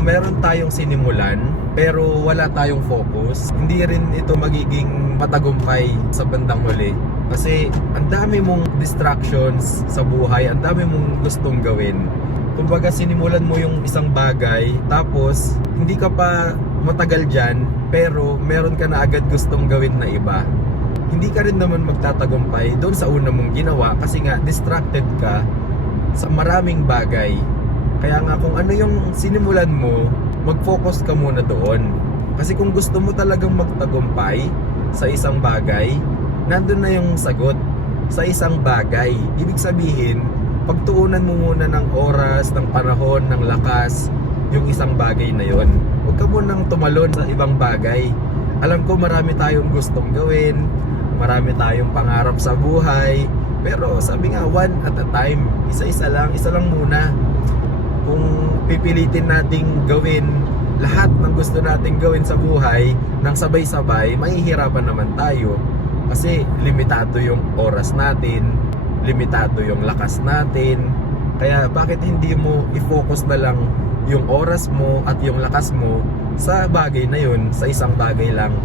kung meron tayong sinimulan pero wala tayong focus, hindi rin ito magiging matagumpay sa bandang huli. Kasi ang dami mong distractions sa buhay, ang dami mong gustong gawin. Kumbaga sinimulan mo yung isang bagay, tapos hindi ka pa matagal dyan, pero meron ka na agad gustong gawin na iba. Hindi ka rin naman magtatagumpay doon sa una mong ginawa kasi nga distracted ka sa maraming bagay. Kaya nga kung ano yung sinimulan mo, mag-focus ka muna doon. Kasi kung gusto mo talagang magtagumpay sa isang bagay, nandun na yung sagot sa isang bagay. Ibig sabihin, pagtuunan mo muna ng oras, ng panahon, ng lakas yung isang bagay na yon. Huwag ka munang tumalon sa ibang bagay. Alam ko marami tayong gustong gawin, marami tayong pangarap sa buhay, pero sabi nga, one at a time. Isa lang muna. Kung pipilitin nating gawin lahat ng gusto nating gawin sa buhay nang sabay-sabay, mahihirapan naman tayo. Kasi limitado yung oras natin, limitado yung lakas natin. Kaya bakit hindi mo i-focus na lang yung oras mo at yung lakas mo sa bagay na yun, sa isang bagay lang